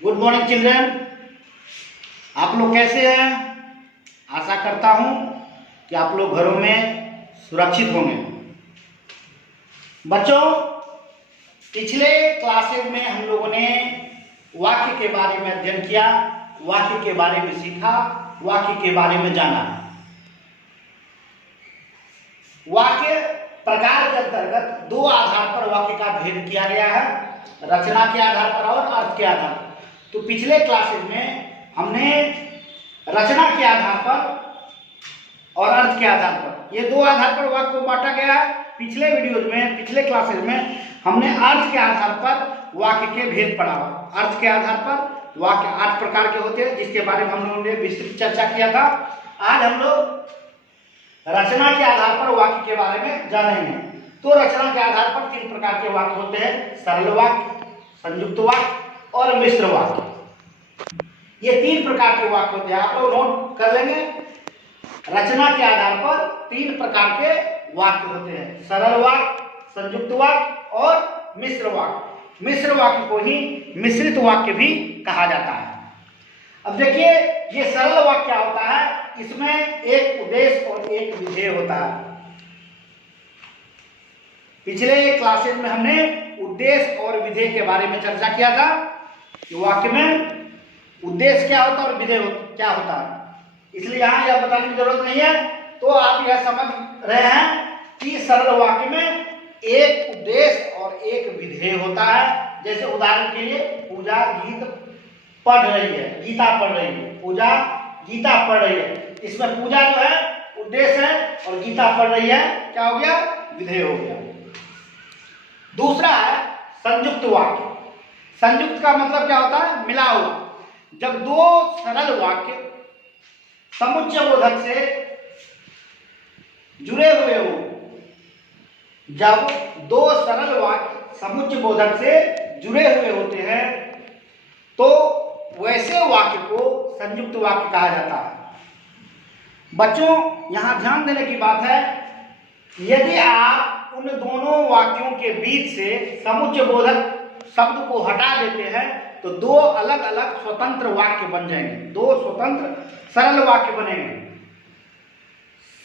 Good morning children. आप लोग कैसे हैं? आशा करता हूं कि आप लोग घरों में सुरक्षित होंगे। बच्चों, पिछले क्लासेज में हम लोगों ने वाक्य के बारे में अध्ययन किया, वाक्य के बारे में सीखा, वाक्य के बारे में जाना। वाक्य प्रकार के अंतर्गत दो आधार पर वाक्य का भेद किया गया है, रचना के आधार पर और अर्थ के आधार पर। तो पिछले क्लासेज में हमने रचना के आधार पर और अर्थ के आधार पर, ये दो आधार पर वाक्य को बांटा गया है। पिछले वीडियोज में, पिछले क्लासेज में हमने अर्थ के आधार पर वाक्य के भेद पढ़ा। अर्थ के आधार पर वाक्य 8 प्रकार के होते हैं, जिसके बारे में हम लोगों ने विस्तृत चर्चा किया था। आज हम लोग रचना के आधार पर वाक्य के बारे में जानेंगे। तो रचना के आधार पर 3 प्रकार के वाक्य होते हैं: सरल वाक्य, संयुक्त वाक्य और मिश्र वाक्य। ये 3 प्रकार के वाक्य होते हैं, आप लोग नोट कर लेंगे। रचना के आधार पर 3 प्रकार के वाक्य होते हैं: सरल वाक्य, संयुक्त वाक्य और मिश्र वाक्य। मिश्र वाक्य को ही मिश्रित वाक्य भी कहा जाता है। अब देखिए, ये सरल वाक्य क्या होता है? इसमें एक उद्देश्य और एक विधेय होता है। पिछले क्लासेस में हमने उद्देश्य और विधेय के बारे में चर्चा किया था कि वाक्य में उद्देश्य क्या होता है और विधेय क्या होता है। इसलिए यहाँ यह बताने की जरूरत नहीं है। तो आप यह समझ रहे हैं कि सरल वाक्य में एक उद्देश्य और एक विधेय होता है। जैसे उदाहरण के लिए, पूजा गीत पढ़ रही है, गीता पढ़ रही है, पूजा गीता पढ़ रही है। इसमें पूजा जो है उद्देश्य है और गीता पढ़ रही है क्या हो गया? विधेय हो गया। दूसरा है संयुक्त वाक्य। संयुक्त का मतलब क्या होता है? मिला हुआ। जब दो सरल वाक्य समुच्चय बोधक से जुड़े हुए हो, जब दो सरल वाक्य समुच्चय बोधक से जुड़े हुए होते हैं तो वैसे वाक्य को संयुक्त वाक्य कहा जाता है। बच्चों, यहां ध्यान देने की बात है, यदि आप उन दोनों वाक्यों के बीच से समुच्चय बोधक शब्द को हटा देते हैं तो दो अलग अलग स्वतंत्र वाक्य बन जाएंगे, दो स्वतंत्र सरल वाक्य बनेंगे।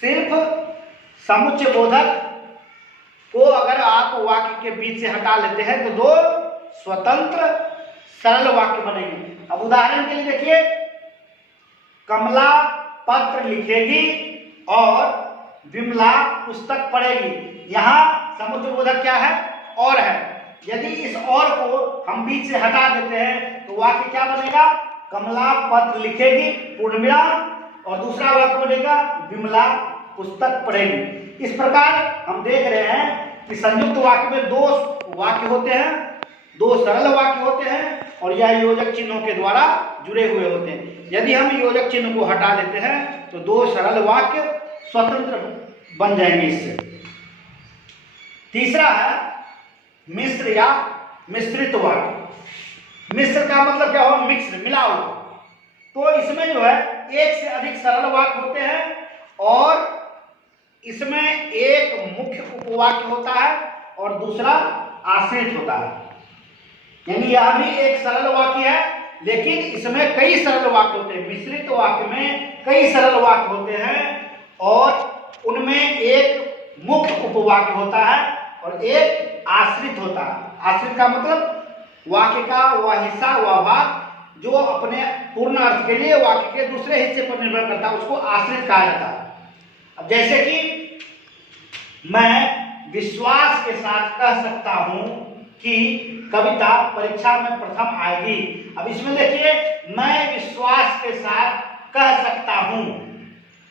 सिर्फ समुच्चय बोधक को अगर आप वाक्य के बीच से हटा लेते हैं तो दो स्वतंत्र सरल वाक्य बनेंगे। अब उदाहरण के लिए देखिए, कमला पत्र लिखेगी और विमला पुस्तक पढ़ेगी। यहाँ समुच्चय बोधक क्या है? और है। यदि इस और को हम बीच से हटा देते हैं तो वाक्य क्या बनेगा? कमला पत्र लिखेगी पूर्णविराम, और दूसरा वाक्य बनेगा विमला पुस्तक पढ़ेगी। इस प्रकार हम देख रहे हैं कि संयुक्त वाक्य में दो वाक्य होते हैं, दो सरल वाक्य होते हैं और यह योजक चिन्हों के द्वारा जुड़े हुए होते हैं। यदि हम योजक चिन्ह को हटा देते हैं तो दो सरल वाक्य स्वतंत्र बन जाएंगे इससे। तीसरा है मिश्र या मिश्रित वाक्य। मिश्र का मतलब क्या हो? मिक्स, मिला हुआ। तो इसमें जो है एक से अधिक सरल वाक्य होते हैं और इसमें एक मुख्य उपवाक्य होता है और दूसरा आश्रित होता है। यानी यह भी एक सरल वाक्य है लेकिन इसमें कई सरल वाक्य होते हैं। मिश्रित वाक्य में कई सरल वाक्य होते हैं और उनमें एक मुख्य उपवाक्य होता है और एक आश्रित होता है। आश्रित का मतलब वाक्य का वह हिस्सा, वह भाग जो अपने पूर्ण अर्थ के लिए वाक्य के दूसरे हिस्से पर निर्भर करता है, उसको आश्रित कहा जाता है। अब जैसे कि मैं विश्वास के साथ कह सकता हूं कि कविता परीक्षा में प्रथम आएगी। अब इसमें देखिए, मैं विश्वास के साथ कह सकता हूं,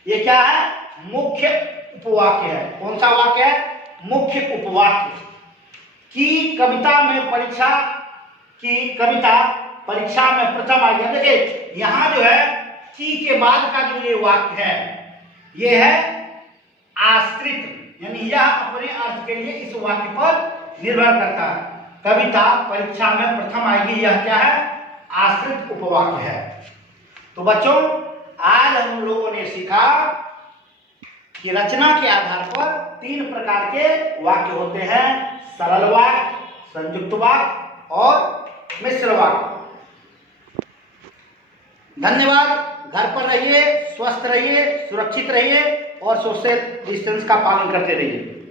ये क्या है? मुख्य उपवाक्य है। कौन सा वाक्य है? मुख्य उपवाक्य। कि कविता परीक्षा में प्रथम आएगी। देखिए, यहां जो है की के बाद का जो ये वाक्य है ये है आश्रित, यानी यह अपने अर्थ के लिए इस वाक्य पर निर्भर करता है। कविता परीक्षा में प्रथम आएगी, यह क्या है? आश्रित उपवाक्य है। तो बच्चों, आज हम लोगों ने सीखा कि रचना के आधार पर 3 प्रकार के वाक्य होते हैं: सरल वाक्य, संयुक्त वाक्य और मिश्र वाक्य। धन्यवाद। घर पर रहिए, स्वस्थ रहिए, सुरक्षित रहिए और सोशल डिस्टेंस का पालन करते रहिए।